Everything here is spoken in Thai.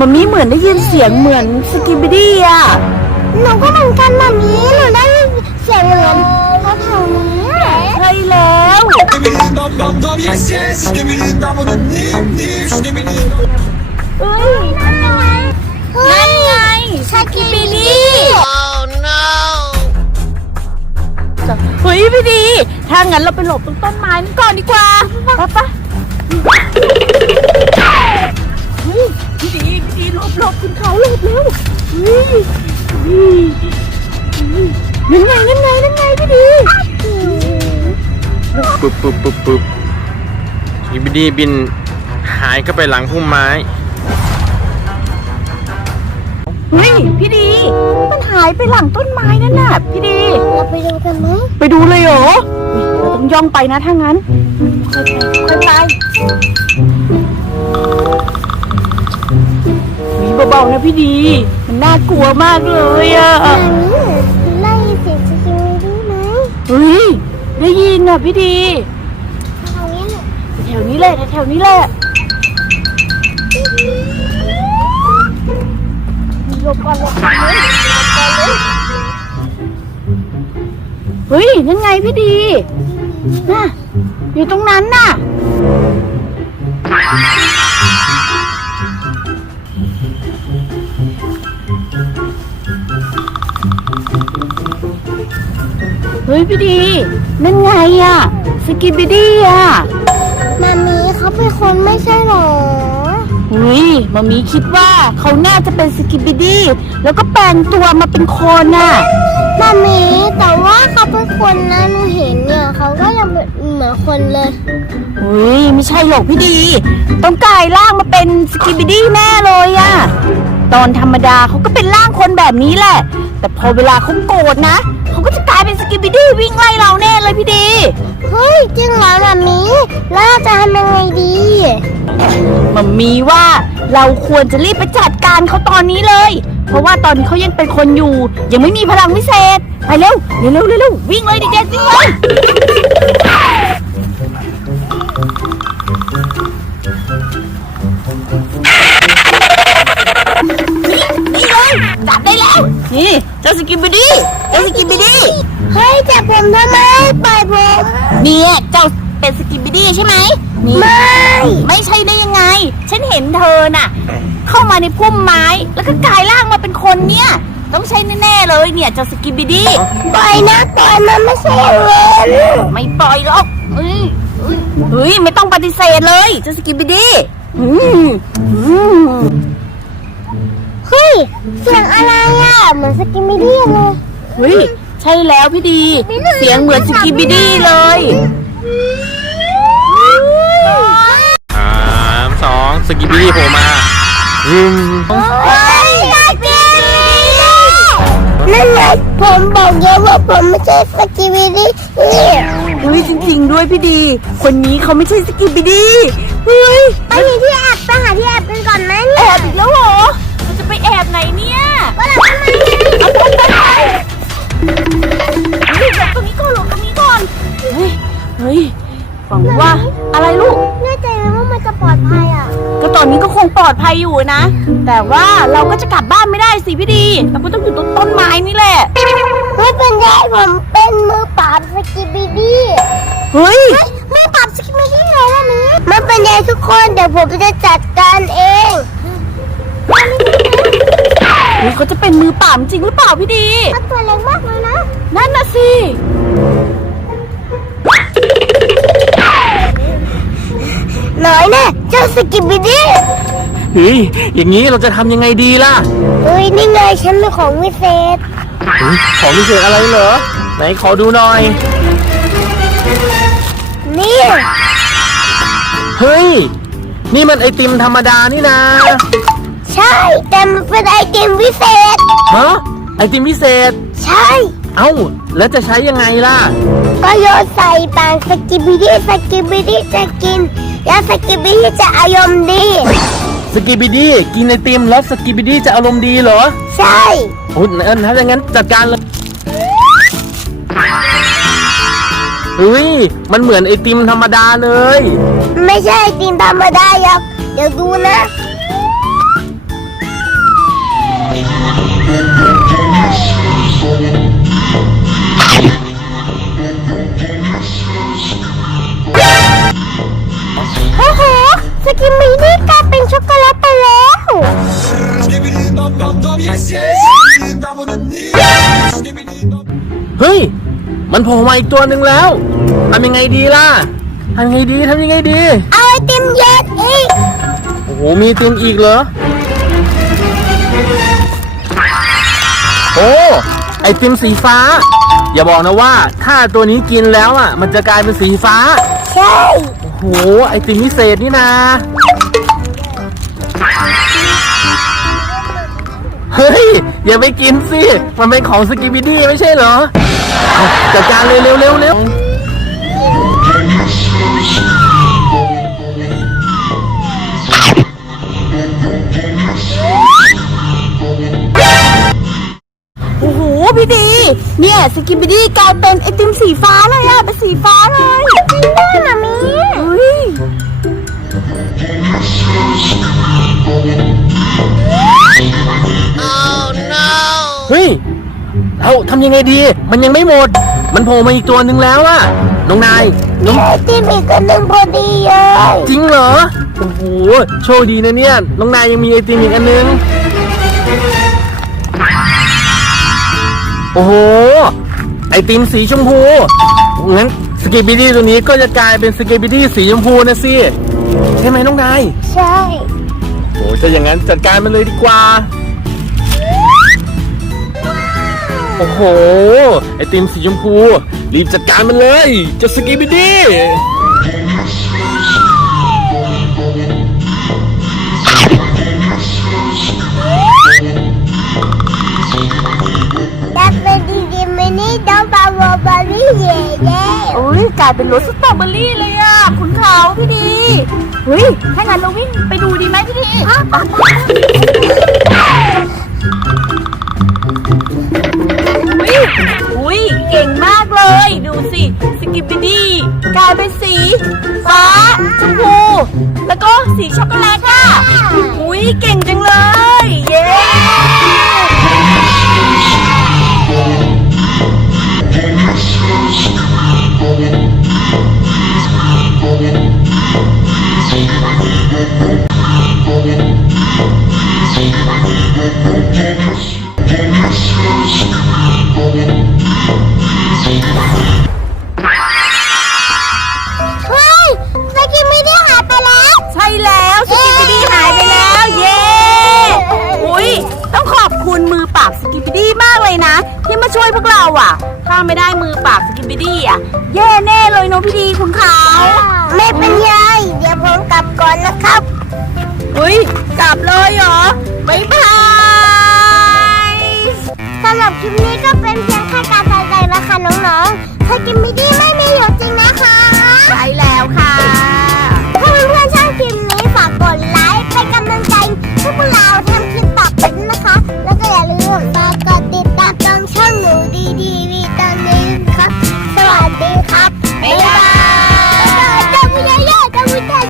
มันมีเหมือนได้ยินเสียงเหมือนสกิบิดี้อะหนูก็เหมือนกันแบบนี้หนูได้ยินเสียงเหมือนเขาแถวนี้ใช่แล้ว เอ้ยนั่นไงนั่นไงสกิบิดี้เฮ้ยพี่ดี ถ้างั้นเราไปหลบตรงต้นไม้นั่นก่อนดีกว่าไปปะเฮ้ย หลบหลบคุณเขาหลบแล้วเฮ้ยเฮ้ยเฮ้ยนั่นไงนั่นไงนั่นไงพี่ดีปึ๊บปึ๊บปึ๊บปึ๊บอีบิดีบินหายเข้าไปหลังพุ่มไม้เฮ้ยพี่ดี มันหายไปหลังต้นไม้นั่นน่ะพี่ดี เราไปดูกันไหมไปดูเลยเหรอเราต้องย่องไปนะถ้างั้นค่อยไปค่อยไป นะพี่ดี มันน่ากลัวมากเลยอะแบบนี้ไล่เสียงสกิลได้ไหมเฮ้ยได้ยินอะพี่ดีทางนี้แถวนี้แหละแถวนี้แหละหลบก่อนหลบก่อนเลยหลบก่อนเลยเฮ้ยนั่นไงพี่ดีน่ะอยู่ตรงนั้นน่ะ ฮ้ยพี่ดี นั่นไงอะสกิบิดี้อะมามีเขาเป็นคนไม่ใช่หรอเฮ้ยมามีคิดว่าเขาน่าจะเป็นสกิบิดี้แล้วก็แปลงตัวมาเป็นคนน่ะมามีแต่ว่าเขาเป็นคนนะหนูเห็นเนี่ยเขาก็ยังเป็นเหมือนคนเลยเฮ้ยไม่ใช่หรอกพี่ดี ต้องกลายร่างมาเป็นสกิบิดี้แน่เลยอะตอนธรรมดาเขาก็เป็นร่างคนแบบนี้แหละ แต่พอเวลาเขาโกรธนะเขาก็จะกลายเป็นสกิบิดี้วิ่งไล่เราแน่เลยพี่ดี เฮ้ยจริงเหรอมามีแล้วเราจะทำยังไงดีมัมมีว่าเราควรจะรีบไปจัดการเขาตอนนี้เลย เพราะว่าตอนนี้เขายังเป็นคนอยู่ ยังไม่มีพลังวิเศษ ไปเร็วเร็วเร็วเร็วเร็ววิ่งเลยดิเจวิ่งเลย จับผมทำไมปล่อยผมเนี่ยเจ้าเป็นสกิบบิดี้ใช่ไหมนี่ไม่ ไม่ใช่ได้ยังไง ฉันเห็นเธอน่ะ เข้ามาในพุ่มไม้ แล้วก็กลายร่างมาเป็นคนเนี่ย ต้องใช่แน่ๆเลยเนี่ยเจ้าสกิบบิดี้ปล่อยนะปล่อยมันไม่ใช่อย่างนั้นไม่ปล่อยหรอกเฮ้ยเฮ้ยเฮ้ยไม่ต้องปฏิเสธเลยเจ้าสกิบบิดี้อืมอืมเฮ้ยเสียงอะไรอะเหมือนสกิมมิดี้เลยเฮ้ย ใช่แล้วพี่ดี เสียงเหมือนสกิบบิดี้เลยสามสองสกิบิดีโผล่มารึมเฮ้ยสกิมมิดี้นั่นไงผมบอกเยอะว่าผมไม่ใช่สกิมมิดี้เฮ้ยจริงๆด้วยพี่ดี คนนี้เขาไม่ใช่สกิบบิดี้เฮ้ยไปมีที่แอบไปหาที่แอบกันก่อนไหมแอเนี่ยบอีกแล้วเหรอเราจะไปแอบไหนเนี่ยว่าเราทำไม หลบตรงนี้ก่อนหลบตรงนี้ก่อนเฮ้ยเฮ้ยหวังว่าอะไรลูก แน่ใจไหมว่ามันจะปลอดภัยอะ ก็ตอนนี้ก็คงปลอดภัยอยู่นะ แต่ว่าเราก็จะกลับบ้านไม่ได้สิพี่ดี เราก็ต้องอยู่ตรงต้นไม้นี่แหละ ไม่เป็นไรผมเป็นมือปราบสกิบิดี้เฮ้ย มือปราบสกิบิดี้เลยล่ะนี้ไม่เป็นไรทุกคนเดี๋ยวผมจะจัดการเอง เฮ้ยเขาจะเป็นมือป่าบจริงหรือเปล่าพี่ดี มันตัวเล็กมากเลยนะ นั่นน่ะสิ น้อยแน่เจ้าสกิบิดี้เฮ้ยอย่างนี้เราจะทำยังไงดีล่ะเฮ้ยนี่ไงฉันมีของวิเศษ เฮ้ยของพิเศษอะไรเหรอ ไหนขอดูหน่อย นี่ เฮ้ย นี่มันไอติมธรรมดานี่นะ ใช่ แต่มันเป็นไอติมวิเศษ ฮะไอติมพิเศษ ใช่ เอ้า แล้วจะใช้ยังไงล่ะ ก็โยนใส่ปากสกิบิดี้สกิบิดี้จะกิน แล้วสกิบิดี้จะอารมณ์ดี สกิบิดี้กินไอติมแล้วสกิบิดี้จะอารมณ์ดีเหรอใช่ โอ้ยเออถ้าอย่างนั้นจัดการเลยเฮ้ย มันเหมือนไอติมธรรมดาเลย ไม่ใช่ไอติมธรรมดาหรอกเดี๋ยวดูนะ โอ้โหสกิมมินี่กลายเป็นช็อกโกแลตไปแล้ว Skibidi dum dum dum yes yes Skibidi dum dum yes Skibidi dum เฮ้ย มันโผล่มาอีกตัวหนึ่งแล้ว ทำยังไงดีล่ะ ทำยังไงดี ทำยังไงดี เอาไอติมเย็นอีก โอ้โห มีติมอีกเหรอ โอ้ ไอติมสีฟ้า อย่าบอกนะว่าถ้าตัวนี้กินแล้วอะ มันจะกลายเป็นสีฟ้า ใช่โอ้โห ไอติมพิเศษนี่นะ เฮ้ย อย่าไปกินสิ มันเป็นของสกิบิดี้ไม่ใช่เหรอจัดการเร็วเร็วเร็วเร็ว สกิบิดี้กลายเป็นไอติมสีฟ้าเลยอะเป็นสีฟ้าเลยจริงด้วยนะมีอุ้ยเฮ้ยเราทำยังไงดี มันยังไม่หมด มันโผล่มาอีกตัวหนึ่งแล้วอะน้องนายน้องไอติมอีกอันหนึ่งพอดีเลยจริงเหรอโอ้โหโชคดีนะเนี่ยน้องนายยังมีไอติมอีกอันนึง โอ้โห ไอติมสีชมพูงั้นสกิบิดี้ตัวนี้ก็จะกลายเป็นสกิบิดี้สีชมพูนะสิใช่ไหมน้องนายใช่โอ้ถ้าอย่างนั้นจัดการมันเลยดีกว่า โอ้โห ไอติมสีชมพู รีบจัดการมันเลยเจะสกิบิดี้ดั กลายเป็นรสสตรอเบอรี่เลยอะคุณเขาพี่ดีเฮ้ยถ้างั้นเราวิ่งไปดูดีไหมพี่ดีอุ้ยอุ้ยเก่งมากเลย ดูสิสกิบิดี้กลายเป็นสี ฟ้าชมพูแล้วก็สีช็อกโกแลตอะอุ้ยเก่งจังเลย เย้ เฮ้ยสกิมมินี่หายไปแล้ว ใช่แล้วสกิปปิดี้หายไปแล้ว เย้ อุ้ยต้องขอบคุณมือปราบสกิปปิดี้มากเลยนะ ที่มาช่วยพวกเราอะ ถ้าไม่ได้มือปราบสกิปปิดี้อะ แย่แน่เลยเนาะพี่ดีคุณเขาไม่เป็นไร เดี๋ยวผมกลับก่อนนะครับ อุ้ยกลับเลยเหรอบ๊ายบายสำำหรับคลิปนี้ก็เป็นเพียงแค่การแสดงนะคะน้องๆถ้ากินไม่ดีไม่มีอยู่จริงนะคะ ใช่แล้ว